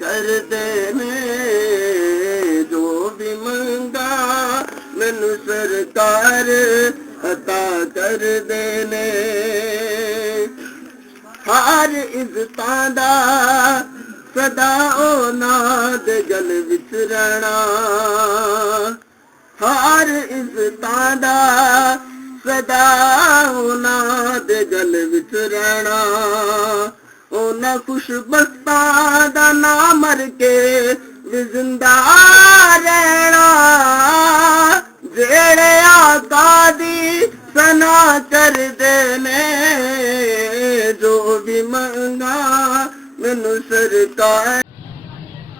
कर देने जो भी मंगा मैनू सरकार अता कर देने हर इज्जतां दा सदा ओना दे गल विच रहना हर इज्जतां दा सदा ओना दे गल विच रहना ओना खुशबख्तां दा ना मर के भी जिंदा रहना जेड़े आका दी सना कर देने जो भी मंगा मैनू सरकार।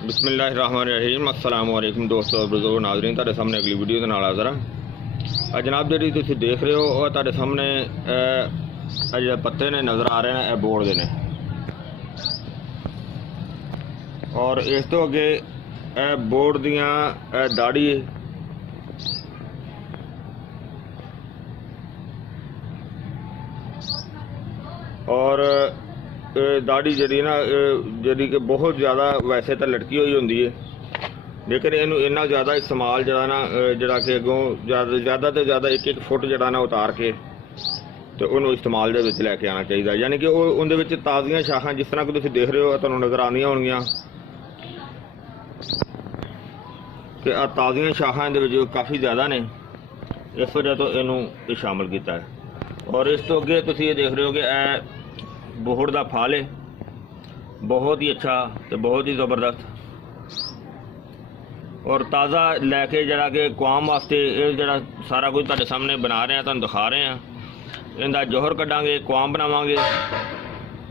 बिस्मिल्लाहिर्रहमानिर्रहीम अस्सलाम वालेकुम दोस्तों और बुजुर्ग नाज़रीन तुहाडे सामने अगली वीडियो दे नाल हाज़र हां। जनाब जी तुसीं देख रहे हो और तुहाडे सामने जो पत्ते ने नज़र आ रहे हैं बोर्ड दे ने और इस तो अगे बोर्ड दियां दाड़ी और दाड़ी जी ना जी कि बहुत ज़्यादा वैसे तो लटकी हुई होंगी है लेकिन इनू इन्ना ज़्यादा इस्तेमाल जरा ना जरा कि अगों ज़्यादा तो ज़्यादा एक फुट जरा ना उतार के तो उन्होंने इस्तेमाल दे विच लैके आना चाहिए। यानी कि उहदे विच ताज़ियां शाखां जिस तरह कि तुसीं देख रहे हो तुहानूं नज़र आनियां होणगियां कि ताज़ियां शाखां इहदे विच काफ़ी ज़्यादा ने इस वजह तो इनू शामिल किया है। और इस तो अगे तुसीं ये देख रहे हो कि बोहड़ का फल है बहुत ही अच्छा तो बहुत ही ज़बरदस्त और ताज़ा लैके जरा कि कौम वास्ते ये जरा सारा कुछ तुहाडे सामने बना रहे हैं तुहानूं दिखा रहे हैं इनका जोहर कड्डांगे कौम बनावांगे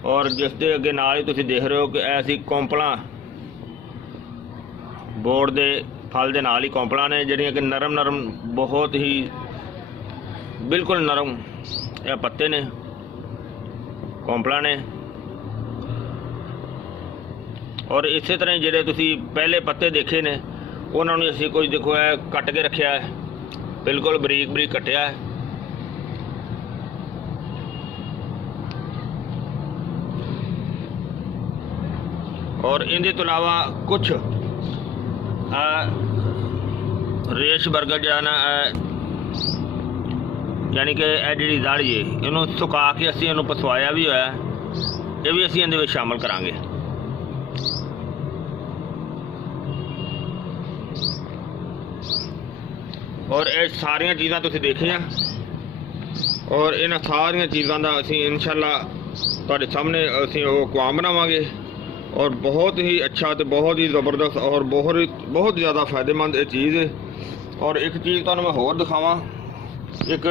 और जिस दे अगे नाल ही तुसीं देख रहे हो कि ऐसी कौंपलां बोर्ड दे फल दे नाल ही कौंपलां ने जिहड़ियां कि नरम नरम बहुत ही बिल्कुल नरम यह पत्ते ने कौंपलां ने और इस तरह जिहड़े तुसीं पहले पत्ते देखे ने उन्होंने असीं कोई देखो है कट के रखा है बिल्कुल बरीक बरीक कटिया है और इनके तो अलावा कुछ रेश बर्गर जो ना यानी कि जी दाड़ी है इनू सुका के असी इनू पसवाया भी होया ये भी असी इहदे विच शामिल करांगे। और ये सारिया चीज़ां तुसीं देखियां और इन्हां सारिया चीज़ों का असी इंशाअल्लाह तुहाडे सामने असी कौम बनावांगे और बहुत ही अच्छा तो बहुत ही ज़बरदस्त और बहुत ज़्यादा फायदेमंद ये चीज़ है। और एक चीज़ तुहानूं मैं होर दिखावां एक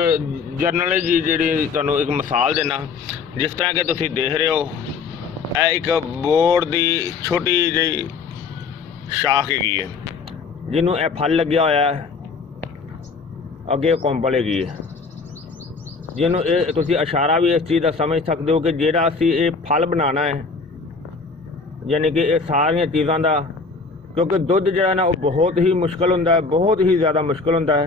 जर्नल जी जी तुहानूं एक मिसाल देना जिस तरह के तुसीं देख रहे हो यह एक बोर्ड की छोटी जी शाख हैगी है जिन्हों यह फल लग्या होया है अगे कौंपल हैगी है जिन्हों ये तुसीं इशारा भी इस चीज़ का समझ सकते हो कि जिहड़ा असीं ये फल बनाना है यानी कि ये सारिया चीज़ों का क्योंकि दुध जो ना बहुत ही मुश्किल होंदा है बहुत ही ज़्यादा मुश्किल होंदा है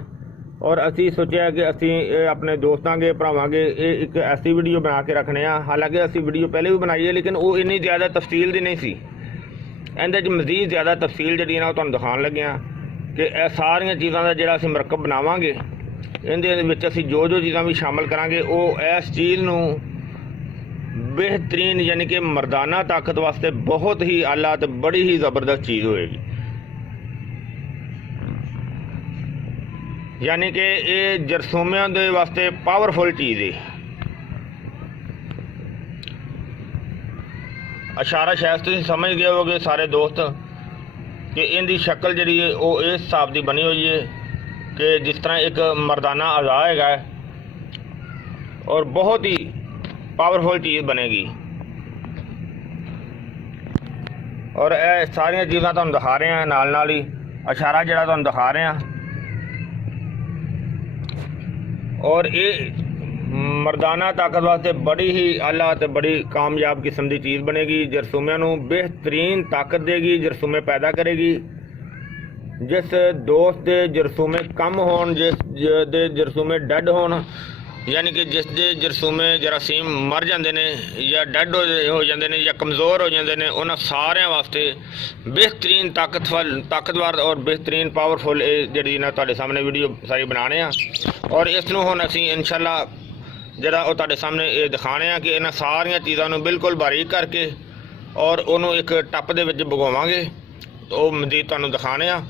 और असी सोचा कि असी अपने दोस्तों के भरावां के एक ऐसी वीडियो बना के रखने हालांकि असी वीडियो पहले भी बनाई है लेकिन वो इन्नी ज़्यादा तफसील की नहीं सी इहदे मज़ीद ज़्यादा तफसील जी ना तुहानूं दिखाण लगे कि सारिया चीज़ों का जिहड़ा असी मरकब बनावांगे इहदे विच असी जो चीज़ां भी शामिल करांगे वो इस चीज़ नूं बेहतरीन यानी कि मर्दाना ताकत वास्ते बहुत ही आला तो बड़ी ही ज़बरदस्त चीज़ होएगी। यानी कि ये जरसूमियों के वास्ते पावरफुल चीज़ है। इशारा शायद तुम समझ गए होगे सारे दोस्त कि इनकी शक्ल जी वो इस हिसाब की बनी हुई है कि जिस तरह एक मर्दाना अज़ा है और बहुत ही पावरफुल चीज़ बनेगी। और यह सारिया चीज़ां तुहानूं दिखा रहे हैं नाल ही इशारा जिहड़ा तुहानूं दिखा रहे हैं और ये मर्दाना ताकत वास्ते बड़ी ही आला तो बड़ी कामयाब किस्म की चीज़ बनेगी। जरसूमियां नूं बेहतरीन ताकत देगी जरसूमे पैदा करेगी। जिस दोस्त के जरसूमे कम होण जिस दे जरसूमे डैड होण ਯਾਨੀ ਕਿ ਜਿਸ ਦੇ ਜਰਸੂਮੇ ਜਰਾਸੀਮ ਮਰ ਜਾਂਦੇ ਨੇ ਜਾਂ ਡੈੱਡ ਹੋ ਜਾਂਦੇ ਨੇ ਜਾਂ ਕਮਜ਼ੋਰ ਹੋ ਜਾਂਦੇ ਨੇ, ਉਹਨਾਂ ਸਾਰਿਆਂ ਵਾਸਤੇ ਬਿਹਤਰੀਨ ਤਾਕਤਵਰ ਔਰ ਬਿਹਤਰੀਨ ਪਾਵਰਫੁਲ ਇਹ ਜਿਹੜੀ ਨਾ ਤੁਹਾਡੇ ਸਾਹਮਣੇ ਵੀਡੀਓ ਸਾਰੀ ਬਣਾਉਣੇ ਆ। ਔਰ ਇਸ ਨੂੰ ਹੁਣ ਅਸੀਂ ਇਨਸ਼ਾਅੱਲਾ ਜਿਹੜਾ ਉਹ ਤੁਹਾਡੇ ਸਾਹਮਣੇ ਇਹ ਦਿਖਾਣੇ ਆ ਕਿ ਇਹਨਾਂ ਸਾਰੀਆਂ ਚੀਜ਼ਾਂ ਨੂੰ ਬਿਲਕੁਲ ਬਾਰੀਕ ਕਰਕੇ ਔਰ ਉਹਨੂੰ ਇੱਕ ਟੱਪ ਦੇ ਵਿੱਚ ਭਿਗੋਵਾਂਗੇ। ਉਹ ਮਜ਼ੀਦ ਤੁਹਾਨੂੰ ਦਿਖਾਣੇ ਆ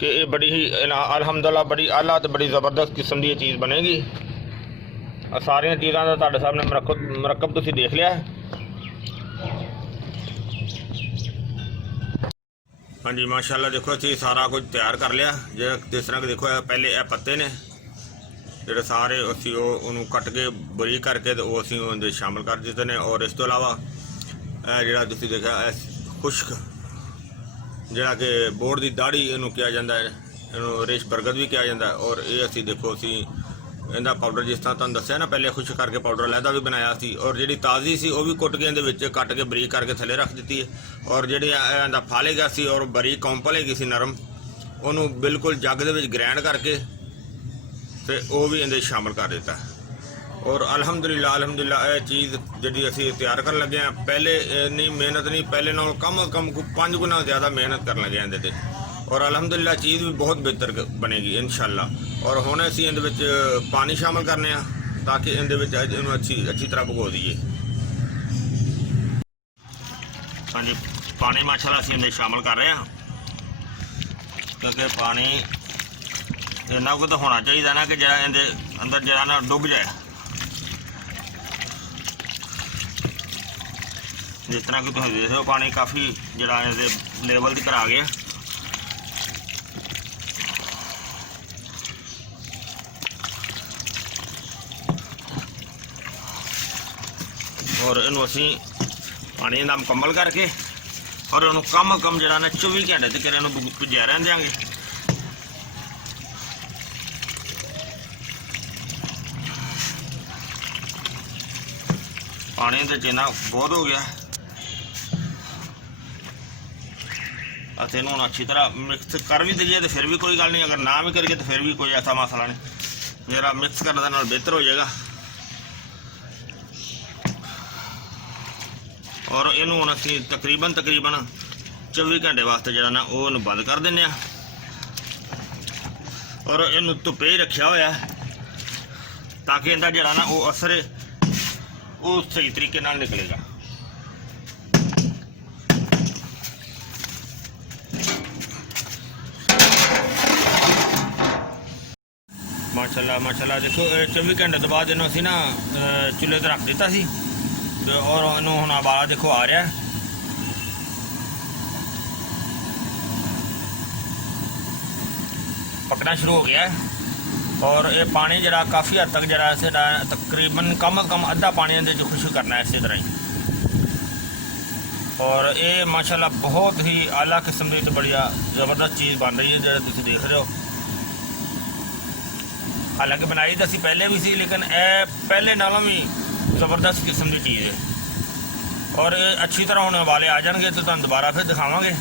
ਕਿ ਇਹ ਬੜੀ ਹੀ ਅਲਹਮਦੁਲਿਲਾ ਬੜੀ ਆਲਾ ਤੇ ਬੜੀ ਜ਼ਬਰਦਸਤ ਕਿਸਮ ਦੀ ਇਹ ਚੀਜ਼ ਬਣੇਗੀ। ਸਾਰੀਆਂ ਚੀਜ਼ਾਂ ਦਾ ਤੁਹਾਡੇ ਸਾਹਮਣੇ ਮਰਕਬ ਤੁਸੀਂ ਦੇਖ ਲਿਆ। ਹਾਂਜੀ ਮਾਸ਼ਾਅੱਲਾ ਦੇਖੋ ਅਸੀਂ ਸਾਰਾ ਕੁਝ ਤਿਆਰ ਕਰ ਲਿਆ। ਜਿਸ ਤਰ੍ਹਾਂ ਕਿ ਦੇਖੋ ਪਹਿਲੇ ਇਹ ਪੱਤੇ ਨੇ ਜਿਹੜੇ ਸਾਰੇ ਅਸੀਂ ਉਹਨੂੰ ਕੱਟ ਕੇ ਬਰੀਕ ਕਰਕੇ ਤੇ ਉਹ ਅਸੀਂ ਉਹਦੇ ਸ਼ਾਮਲ ਕਰ ਦਿੱਤੇ ਨੇ। ਔਰ ਇਸ ਤੋਂ ਇਲਾਵਾ ਇਹ ਜਿਹੜਾ ਤੁਸੀਂ ਦੇਖਿਆ ਇਹ ਖੁਸ਼ਕ ਜਿਹੜਾ ਕਿ ਬੋਰਡ ਦੀ ਦਾੜੀ ਇਹਨੂੰ ਕਿਹਾ ਜਾਂਦਾ ਹੈ, ਇਹਨੂੰ ਰੇਸ਼ ਬਰਗਦ ਵੀ ਕਿਹਾ ਜਾਂਦਾ। ਔਰ ਇਹ ਅਸੀਂ ਦੇਖੋ ਅਸੀਂ ਇਹਦਾ ਪਾਊਡਰ ਜਿਸ ਤਰ੍ਹਾਂ ਤੁਹਾਨੂੰ ਦੱਸਿਆ ਨਾ ਪਹਿਲੇ ਖੁਸ਼ਕ ਕਰਕੇ ਪਾਊਡਰ ਲਹਿਦਾ ਵੀ ਬਣਾਇਆ ਸੀ। ਔਰ ਜਿਹੜੀ ਤਾਜ਼ੀ ਸੀ ਉਹ ਵੀ ਕੁੱਟ ਕੇ ਇਹਦੇ ਵਿੱਚ ਕੱਟ ਕੇ ਬਰੀਕ ਕਰਕੇ ਥੱਲੇ ਰੱਖ ਦਿੱਤੀ ਹੈ। ਔਰ ਜਿਹੜੀ ਇਹਦਾ ਫਾਲੇਗਾ ਸੀ ਔਰ ਬਰੀਕ ਕੌਂਪਲ ਹੈਗੀ ਸੀ ਨਰਮ, ਉਹਨੂੰ ਬਿਲਕੁਲ ਜੱਗ ਦੇ ਵਿੱਚ ਗ੍ਰੈਂਡ ਕਰਕੇ ਤੇ ਉਹ ਵੀ ਇਹਦੇ ਸ਼ਾਮਲ ਕਰ ਦਿੱਤਾ। ਔਰ ਅਲਹਮਦੁਲਿਲਾ ਇਹ ਚੀਜ਼ ਜਿਹੜੀ ਅਸੀਂ ਤਿਆਰ ਕਰਨ ਲੱਗੇ ਹਾਂ, ਪਹਿਲੇ ਇੰਨੀ ਮਿਹਨਤ ਨਹੀਂ, ਪਹਿਲੇ ਨਾਲੋਂ ਕਮ 5 ਗੁਣਾ ਜ਼ਿਆਦਾ ਮਿਹਨਤ ਕਰਨ ਲੱਗੇ ਇਹਦੇ 'ਤੇ। ਔਰ ਅਲਹਮਦੁਲਿਲਾ ਚੀਜ਼ ਵੀ ਬਹੁਤ ਬਿਹਤਰ ਬਣੇਗੀ ਇਨਸ਼ਾਅੱਲਾ। ਔਰ ਹੁਣ ਅਸੀਂ ਇਹਦੇ ਵਿੱਚ ਪਾਣੀ ਸ਼ਾਮਲ ਕਰਨੇ ਆ ਤਾਂ ਕਿ ਇਹਦੇ ਵਿੱਚ ਇਹਨੂੰ ਅੱਛੀ ਤਰ੍ਹਾਂ ਭਗੋ ਦਈਏ। ਹਾਂਜੀ ਪਾਣੀ ਮਾਸ਼ਾਅੱਲਾ ਅਸੀਂ ਇਹਦੇ ਸ਼ਾਮਲ ਕਰ ਰਹੇ ਹਾਂ ਕਿਉਂਕਿ ਪਾਣੀ ਇੰਨਾ ਕੁ ਤਾਂ ਹੋਣਾ ਚਾਹੀਦਾ ਨਾ ਕਿ ਜਿਹੜਾ ਇਹਦੇ ਅੰਦਰ ਜਿਹੜਾ ਨਾ ਡੁੱਬ ਜਾਏ। ਜਿਸ ਤਰ੍ਹਾਂ ਕਿ ਤੁਸੀਂ ਦੇਖ ਰਹੇ ਹੋ ਪਾਣੀ ਕਾਫੀ ਜਿਹੜਾ ਇਹਦੇ ਲੈਵਲ ਦੀ ਤਰ੍ਹਾਂ ਆ ਗਿਆ। ਔਰ ਇਹਨੂੰ ਅਸੀਂ ਪਾਣੀ ਦਾ ਮੁਕੰਮਲ ਕਰਕੇ ਔਰ ਉਹਨੂੰ ਕਮ ਜਿਹੜਾ ਨਾ 24 ਘੰਟੇ ਤੱਕ ਇਹਨੂੰ ਭਿੱਜਿਆ ਰਹਿਣ ਦਿਆਂਗੇ। ਪਾਣੀ ਦੇ ਚੇਨਾ ਬਹੁਤ ਹੋ ਗਿਆ ਅਤੇ ਇਹਨੂੰ ਹੁਣ ਅੱਛੀ ਤਰ੍ਹਾਂ ਮਿਕਸ ਕਰ ਵੀ ਦਈਏ ਤੇ ਫਿਰ ਵੀ ਕੋਈ ਗੱਲ ਨਹੀਂ, ਅਗਰ ਨਾ ਵੀ ਕਰੀਏ ਤਾਂ ਫਿਰ ਵੀ ਕੋਈ ਐਸਾ ਮਸਲਾ ਨਹੀਂ। ਮੇਰਾ ਮਿਕਸ ਕਰਨ ਦੇ ਨਾਲ ਬਿਹਤਰ ਹੋ ਜਾਏਗਾ। ਔਰ ਇਹਨੂੰ ਹੁਣ ਅਸੀਂ ਤਕਰੀਬਨ 24 ਘੰਟੇ ਵਾਸਤੇ ਜਿਹੜਾ ਨਾ ਉਹ ਇਹਨੂੰ ਬੰਦ ਕਰ ਦਿੰਦੇ ਆ। ਔਰ ਇਹਨੂੰ ਧੁੱਪੇ ਹੀ ਰੱਖਿਆ ਹੋਇਆ ਤਾਂ ਕਿ ਇਹਦਾ ਜਿਹੜਾ ਨਾ ਉਹ ਅਸਰ ਉਹ ਸਹੀ ਤਰੀਕੇ ਨਾਲ ਨਿਕਲੇਗਾ। ਮਾਸ਼ਾਅੱਲਾ ਦੇਖੋ 24 ਘੰਟੇ ਤੋਂ ਬਾਅਦ ਇਹਨੂੰ ਅਸੀਂ ਨਾ ਚੁੱਲ੍ਹੇ 'ਤੇ ਰੱਖ ਦਿੱਤਾ ਸੀ ਤੇ ਔਰ ਇਹਨੂੰ ਹੁਣ ਉਬਾਲਾ ਦੇਖੋ ਆ ਰਿਹਾ। ਪਕਣਾ ਸ਼ੁਰੂ ਹੋ ਗਿਆ ਔਰ ਇਹ ਪਾਣੀ ਜਿਹੜਾ ਕਾਫੀ ਹੱਦ ਤੱਕ ਜਿਹੜਾ ਸਾਡਾ ਤਕਰੀਬਨ ਕਮ ਅੱਧਾ ਪਾਣੀ ਇਹਦੇ 'ਚ ਖੁਸ਼ਕ ਕਰਨਾ ਇਸੇ ਤਰ੍ਹਾਂ ਹੀ। ਔਰ ਇਹ ਮਾਸ਼ਾਅੱਲਾ ਬਹੁਤ ਹੀ ਆਲਾ ਕਿਸਮ ਦੀ ਤੇ ਬੜੀਆ ਜ਼ਬਰਦਸਤ ਚੀਜ਼ ਬਣ ਰਹੀ ਹੈ ਜਿਹੜਾ ਤੁਸੀਂ ਦੇਖ ਰਹੇ ਹੋ। ਹਾਲਾਂਕਿ ਬਣਾਈ ਤਾਂ ਅਸੀਂ ਪਹਿਲੇ ਵੀ ਸੀ ਲੇਕਿਨ ਇਹ ਪਹਿਲੇ ਨਾਲੋਂ ਵੀ ਜ਼ਬਰਦਸਤ ਕਿਸਮ ਦੀ ਚੀਜ਼ ਹੈ। ਔਰ ਇਹ ਅੱਛੀ ਤਰ੍ਹਾਂ ਹੁਣ ਉਬਾਲੇ ਆ ਜਾਣਗੇ ਤਾਂ ਤੁਹਾਨੂੰ ਦੁਬਾਰਾ ਫਿਰ ਦਿਖਾਵਾਂਗੇ।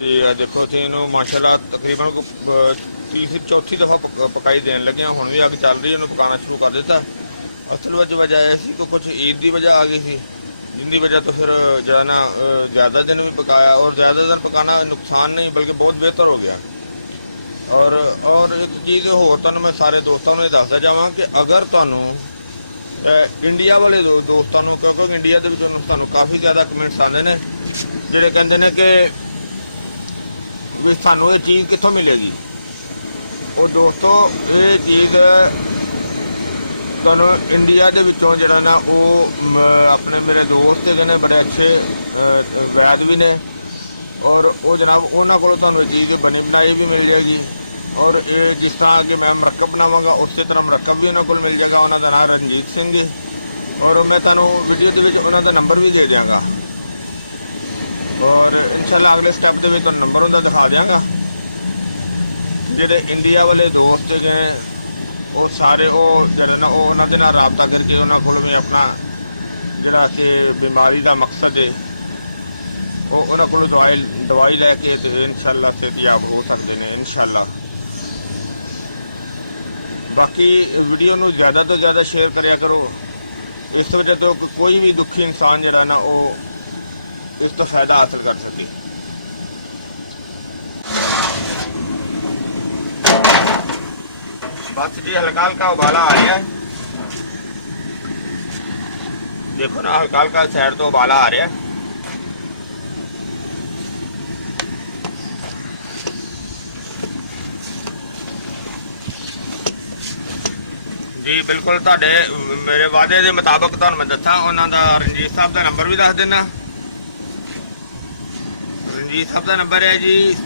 जी देखो असीं इहनूं माशाअल्लाह तकरीबन तीसरी चौथी दफ़ा पकाई देन लगे हुण भी अग चल रही है, पकाना शुरू कर दिता। असल वजह यह सी कि कुछ ईद की वजह आ गई थी जिनकी वजह तो फिर जो है ना ज़्यादा दिन भी पकाया और ज़्यादा दिन पकाना नुकसान नहीं बल्कि बहुत बेहतर हो गया। और एक चीज़ होर तुहानूं मैं सारे दोस्तों को दसदा जावां कि अगर तुहानूं इंडिया वाले दोस्तों को, क्योंकि इंडिया के तुहानूं काफ़ी ज़्यादा कमेंट्स आते हैं जिहड़े कहंदे ने कि भी सानू ये चीज़ कितों मिलेगी। और दोस्तों ये चीज़ तुहानूं इंडिया के विचों जिहड़ा ना वो अपने मेरे दोस्त है ने बड़े अच्छे वैद भी ने और वो जनाब उन्होंने को तुहानूं चीज़ बनी बनाई भी मिल जाएगी। और ये जिस तरह कि मैं मरकब बनावांगा उस तरह मरकब भी उन्होंने को मिल जाएगा। उन्होंने नाम रणजीत सिंह जी और मैं तुहानूं वीडियो के विच उन्होंने नंबर भी दे देंगा और इंशाअल्लाह अगले स्टैप के नंबर उनका दिखा देंगा। ਜਿਹੜੇ ਇੰਡੀਆ ਵਾਲੇ ਦੋਸਤ ਨੇ ਉਹ ਸਾਰੇ ਉਹ ਜਿਹੜੇ ਨਾ ਉਹ ਉਹਨਾਂ ਦੇ ਨਾਲ ਰਾਬਤਾ ਕਰਕੇ ਉਹਨਾਂ ਕੋਲ ਵੀ ਆਪਣਾ ਜਿਹੜਾ ਕਿ ਬਿਮਾਰੀ ਦਾ ਮਕਸਦ ਹੈ ਉਹ ਉਹਨਾਂ ਕੋਲ ਦਵਾਈ ਲੈ ਕੇ ਤੇ ਇਨਸ਼ਾਅੱਲਾ ਸਿਹਤਯਾਬ ਹੋ ਸਕਦੇ ਨੇ ਇਨਸ਼ਾਅੱਲਾ। ਬਾਕੀ ਵੀਡੀਓ ਨੂੰ ਜ਼ਿਆਦਾ ਤੋਂ ਜ਼ਿਆਦਾ ਸ਼ੇਅਰ ਕਰਿਆ ਕਰੋ, ਇਸ ਵਜ੍ਹਾ ਤੋਂ ਕੋਈ ਵੀ ਦੁਖੀ ਇਨਸਾਨ ਜਿਹੜਾ ਨਾ ਉਹ ਇਸ ਤੋਂ ਫਾਇਦਾ ਹਾਸਲ ਕਰ ਸਕੇ। बस जी हल्का हल्का उबाला आ रहा है, देखो ना हल्का हल्का साइड तो उबाला आ रहा है। जी बिल्कुल तुहाडे मेरे वादे के मुताबिक तुहानूं मैं दस्सां उन्हां दा रंजीत साहब का नंबर भी दस देना। रंजीत साहब का नंबर है जी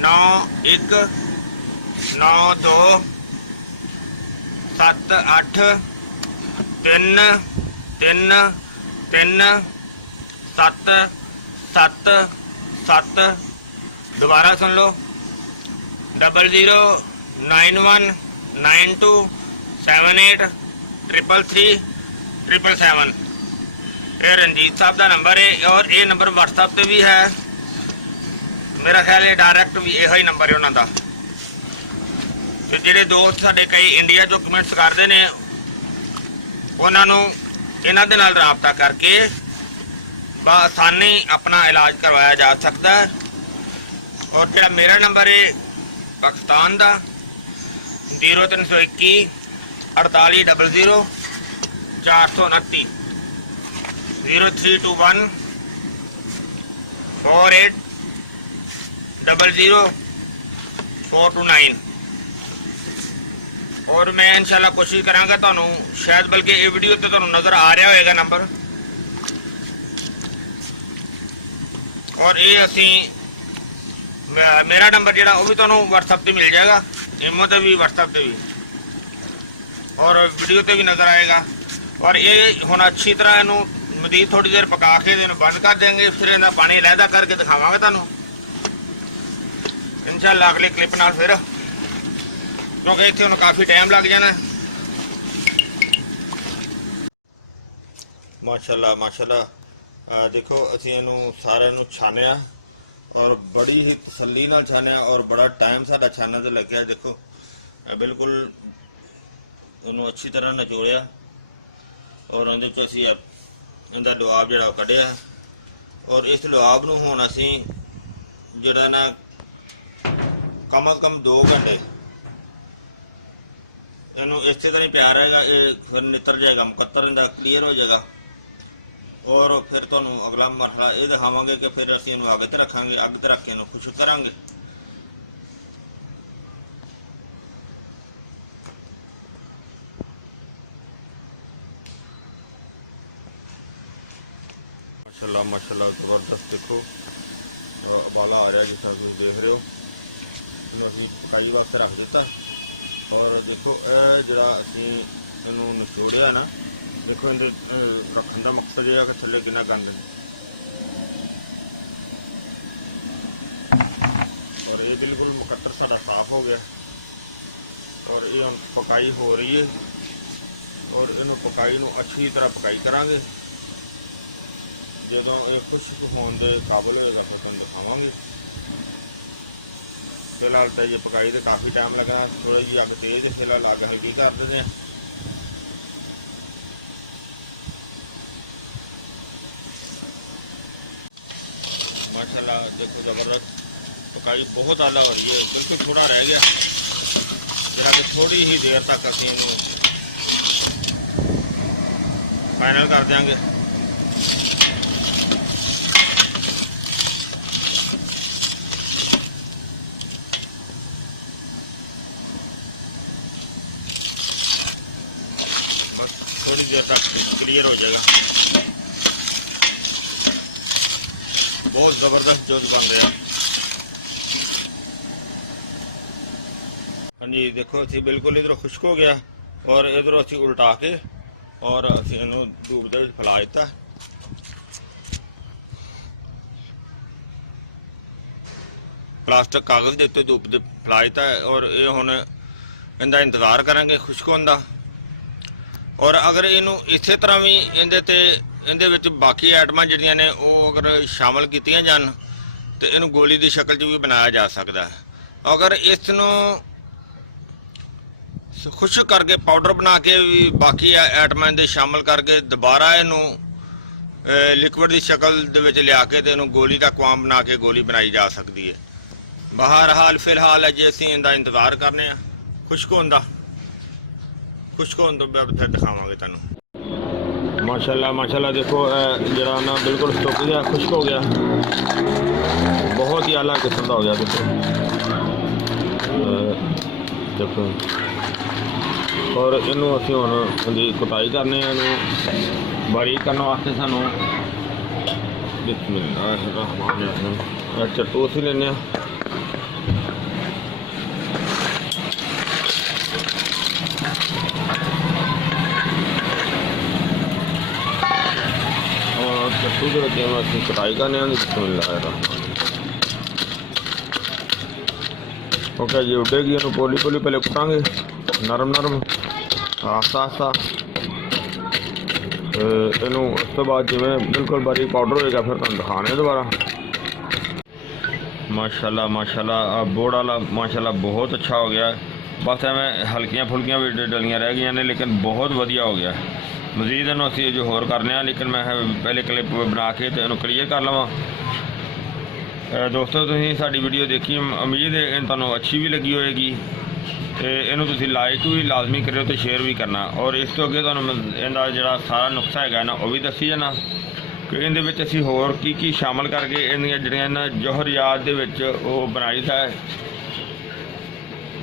09192783377। दोबारा सुन लो 009192783377। ये रंजीत साहब का नंबर है और ये नंबर व्हाट्सएप पे भी है, मेरा ख्याल है डायरैक्ट भी यही नंबर है उन्होंने। तो ਜਿਹੜੇ ਦੋਸਤ ਸਾਡੇ ਕਈ ਇੰਡੀਆ ਤੋਂ ਕਮੈਂਟਸ ਕਰਦੇ ਨੇ ਉਹਨਾਂ ਨੂੰ ਇਹਨਾਂ ਦੇ ਨਾਲ ਰਾਬਤਾ ਕਰਕੇ ਬਆਸਾਨੀ ਆਪਣਾ ਇਲਾਜ ਕਰਵਾਇਆ ਜਾ ਸਕਦਾ ਹੈ। ਔਰ ਜਿਹੜਾ ਮੇਰਾ ਨੰਬਰ ਹੈ ਪਾਕਿਸਤਾਨ ਦਾ 0321 4800 429 0321 4800 429। और मैं इंशाल्लाह कोशिश करांगा तुहानू शायद बल्कि ये वीडियो तो तुहानू नज़र आ रहा होएगा नंबर। और ये असी मेरा नंबर जिहड़ा वो भी तुहानू व्हाट्सएप पे मिल जाएगा, इमो ते भी व्हाट्सएप पे भी और वीडियो ते भी नज़र आएगा। और ये हुण अच्छी तरह इनू मजीद थोड़ी देर पका के बंद कर देंगे, फिर इन्हें पानी लहदा करके दिखावांगे तुहानू इंशाल्लाह अगले क्लिप नाल फिर, क्योंकि इत्थे हुण काफ़ी टाइम लग जाना। माशाल्लाह माशाल्लाह देखो असीं इहनूं सारिਆਂ ਨੂੰ छानिया और बड़ी ही तसल्ली नाल छानिया और बड़ा टाइम साडा छानने ते लग्या। देखो बिल्कुल इहनूं अच्छी तरह निचोड़िया और उहदे च असीं इहदा लुआब जिहड़ा कढिया और इस लुआब नूं हुण असीं जिहड़ा ना कम अज कम 2 घंटे इनू इस तरह ही प्यार रहेगा, ये फिर नितर जाएगा, मुकत्तर इनका क्लीयर हो जाएगा। और फिर तो अगला मरहला ये दिखावांगे कि फिर असीं इनू अग ते रखांगे, अग ते रख के इनू खुश करांगे। माशाल्लाह माशाल्लाह ज़बरदस्त देखो उबाला आ रहा है जिस तरह तुम देख रहे हो। असीं पकाई वास्ते रख दिता और देखो जरा असीं इनू निचोड़िया ना, देखो इनके रखने का मकसद यह है कि थले कितना गंद है। और ये बिल्कुल मुकत्तर साडा साफ हो गया और ये हम पकाई हो रही है और इन पकाई नू अच्छी तरह पकाई करांगे। जो ये खुश्क होने के काबिल होएगा फिर तुहानूं दिखावांगे। फिलहाल तो ये पकाई तो काफ़ी टाइम लगा, थोड़ी जी अग तेज है, फिलहाल अग हल्की कर देते हैं। माशाल्लाह देखो ज़बरदस्त पकाई बहुत आला हो रही है, बिल्कुल थोड़ा रह गया जरा कि थोड़ी ही देर तक असीं इहनूं फाइनल कर देंगे। थोड़ी देर तक क्लियर हो जाएगा। बहुत ज़बरदस्त जोत बन गया। हाँ जी देखो असी बिल्कुल इधरों खुश्क हो गया और इधरों असी उल्टा के और असी इनू दूर दे फैला दिता। प्लास्टिक कागज़ के उत्ते धुप दे फैला दिता है और ये हुण इहदा इंतज़ार करांगे खुश्क होण दा। और अगर इनू इस तरह भी इहदे विच बाकी आइटमां जिहड़ियां ने वो अगर शामिल कीतियां जान तो इनू गोली की शक्ल च भी बनाया जा सकता है। अगर इसनूं खुश्क करके पाउडर बना के भी बाकी आइटमां दे शामिल करके दोबारा इनू लिक्विड की शक्ल दे विच लिया के ते इनू गोली का क्वाम बना के गोली बनाई जा सकती है। बहरहाल फिलहाल अजे असीं इहदा इंतज़ार करने आ खुश्क होण दा। खुश्क होने तो बाद फिर दिखावांगे तुहानूं। माशाल्लाह माशाल्लाह देखो जरा ना बिल्कुल सुक गया, खुश्क हो गया, बहुत ही आला किस्म का हो गया। देखो और इनू असीं हुण इहदी कुटाई करने इनू बारीक करने वास्ते सानूं बिस्मिल्लाहिर्रहमानिर्रहीम चट्टू असीं लैने चट्टू के बच्चे असीं कटाई करने बिस्मिल्लाहिर्रहमानिर्रहीम। ओके जी उडेगी इनू पोली पोली पहले कुटांगे नरम नरम आस्ता आस्ता इनू उस तो बाद जिवें बिल्कुल बारीक पाउडर होएगा फिर तुहानूं दिखाने दोबारा। माशाल्लाह माशाल्लाह बोर्ड वाला माशाल्लाह बहुत अच्छा हो गया। बस एवें हल्कियां फुल्कियां भी डलियां रह गई ने लेकिन बहुत वधिया हो गया। मजीद इनू असीं जो होर करने लेकिन मैं पहले क्लिप बना के तो इनू क्लीयर कर लवां। दोस्तों तुसीं साडी वीडियो देखी उम्मीद है तुहानूं अच्छी भी लगी होएगी। इनू तुसीं लाइक भी लाजमी करियो तो शेयर भी करना। और इस तो अगे तुहानूं इहदा जिहड़ा सारा नुस्खा है ना वो भी दसी जाना कि इहदे विच असीं होर की शामिल करके इहदियां जिहड़ियां ना जौहरियात दे विच वो बनाई दा है।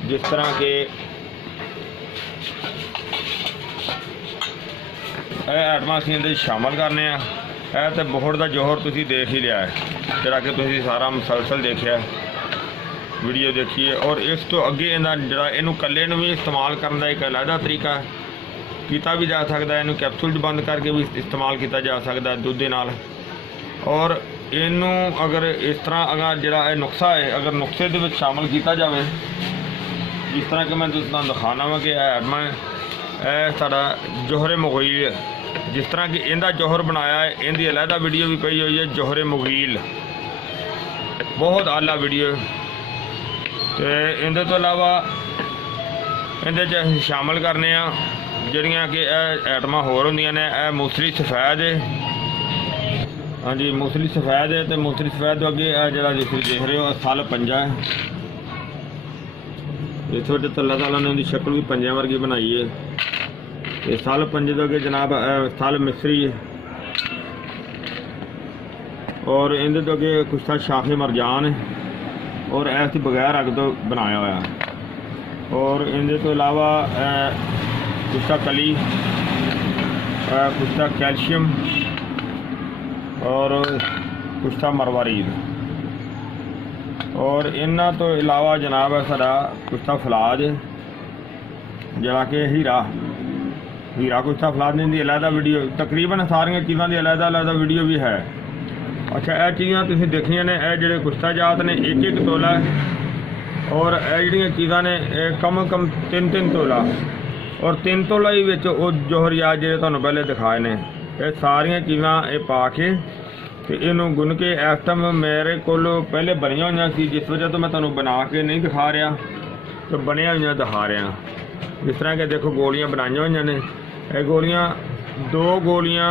जिस तरह के आइटमां असीं इहदे शामिल करने तो बोहड़ का जौहर तुसीं देख ही लिया है जिहड़ा कि तुसीं सारा मुसलसल देखिया वीडियो देखिए। और इस तो अगे इहदा जिहड़ा इहनूं कल्ले नूं भी इस्तेमाल करन दा एक अलहदा तरीका कीता भी जा सकता है। इनू कैप्सूल बंद करके भी इस्तेमाल किया जा सकता है दूध के नाल। और इनू अगर इस तरह अगर जिहड़ा नुस्खा है अगर नुस्खे दे विच शामिल किया जाए जिस तरह कि मैं तुहानूं दिखाना वा कि आइटमां साडा जौहरे मुगील जिस तरह कि इहदा जौहर बनाया है इहदी अलहदा वीडियो भी पई हुई है जौहरे मुगील बहुत आला वीडियो। तो इहदे तो अलावा इहदे च असीं शामिल करने ਜਿਹੜੀਆਂ कि आइटमां होर होंदियां ने मूसली सफ़ैद है। हाँ जी मूसली सफ़ैद है तो मूसली सफ़ैद तो अगे जिहड़ा तुसीं देख रहे हो थल पंजा है। इस वजह तो अल्लाह ताला ने उनकी शक्ल भी पंजे वर्गी बनाई है। ये थल पंजे तो अगे जनाब थल मिस्री है। और इहदे तो अगे कुछ था शाखे मरजान है और ऐसी बगैर अग तो बनाया हुआ। और इहदे तो अलावा कुश्ता कली कुश्ता कैल्शियम और कुश्ता मरवारीद। और इन्हां तो अलावा जनाब है साडा कुश्ता फलाद जरा कि हीरा कुश्ता फलाद की अलहदा वीडियो तकरीबन सारिया चीज़ों की अलहदा वीडियो भी है। अच्छा यह चीज़ां तुसीं देखियां ने जिहड़े कुश्ता जात ने एक तोला और जिहड़ियां चीज़ां ने कम कम 3 तोला और 3 तोला ही विच वो जौहरियात जिहड़े तुहानूं पहले दिखाए ने ये सारियां चीज़ां ये पा के तो इनू गुन के इस टाइम मेरे को पहले बनिया हुई सी जिस वजह तो मैं तुहानूं बना के नहीं दिखा रहा तो बनिया हुई दिखा रहा। जिस तरह के देखो गोलियां बनाई हुई ने ये गोलियां 2 गोलियां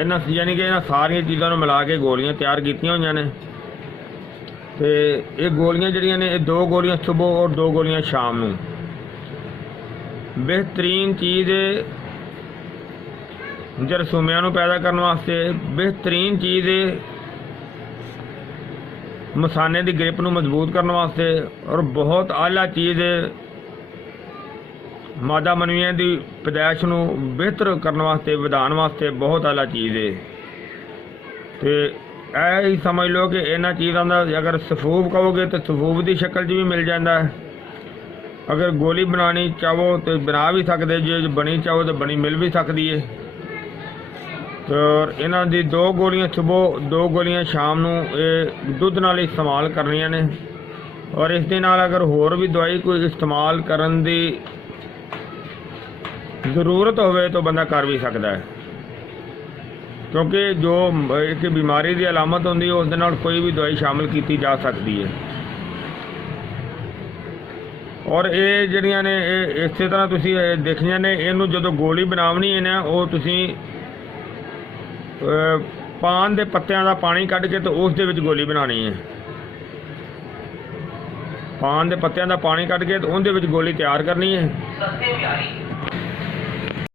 इन्हां यानी कि इन्हां सारियां चीज़ों मिला के गोलियां तैयार कीतियां हुई ने। तो ये गोलियां जिहड़ियां ने 2 गोलियां सुबह और 2 गोलियां शाम नूं बेहतरीन चीज़ जरसूमियां नूं पैदा करने वास्ते बेहतरीन चीज़ मसाने की ग्रिप नूं मजबूत करने वास्ते और बहुत आला चीज़ मादा मनवियां की पैदाइश नूं बेहतर करने वास्ते वधाउण वास्ते बहुत आला चीज़ है। तो यही समझ लो कि इन्हां चीज़ों का अगर सफूब कहोगे तो सफूब की शक्ल च भी मिल जाता है। अगर गोली बनानी चाहो तो बना भी सकते जो बनी चाहो तो बनी मिल भी सकती है। तो इन्हां दी 2 गोलियां सुबह 2 गोलियां शाम नूं दुध नाल इस्तेमाल करनियां ने ਔਰ ਇਸ ਦੇ ਨਾਲ ਅਗਰ ਹੋਰ ਵੀ ਦਵਾਈ ਕੋਈ ਇਸਤੇਮਾਲ ਕਰਨ ਦੀ ਜ਼ਰੂਰਤ ਹੋਵੇ ਤਾਂ ਬੰਦਾ ਕਰ ਵੀ ਸਕਦਾ ਹੈ, ਕਿਉਂਕਿ ਜੋ ਇੱਕ ਬਿਮਾਰੀ ਦੀ ਅਲਾਮਤ ਹੁੰਦੀ ਹੈ ਉਸ ਦੇ ਨਾਲ ਕੋਈ ਵੀ ਦਵਾਈ ਸ਼ਾਮਿਲ ਕੀਤੀ ਜਾ ਸਕਦੀ ਹੈ। ਔਰ ਇਹ ਜਿਹੜੀਆਂ ਨੇ ਇਹ ਇਸੇ ਤਰ੍ਹਾਂ ਤੁਸੀਂ ਦੇਖੀਆਂ ਨੇ, ਇਹਨੂੰ ਜਦੋਂ ਗੋਲੀ ਬਣਾਉਣੀ ਹੈ ਨਾ, ਉਹ ਤੁਸੀਂ ਪਾਨ ਦੇ ਪੱਤਿਆਂ ਦਾ ਪਾਣੀ ਕੱਢ ਕੇ ਤੇ ਉਸ ਦੇ ਵਿੱਚ ਗੋਲੀ ਬਣਾਉਣੀ ਹੈ। ਪਾਨ ਦੇ ਪੱਤਿਆਂ ਦਾ ਪਾਣੀ ਕੱਢ ਕੇ ਤੇ ਉਹਦੇ ਵਿੱਚ ਗੋਲੀ ਤਿਆਰ ਕਰਨੀ ਹੈ।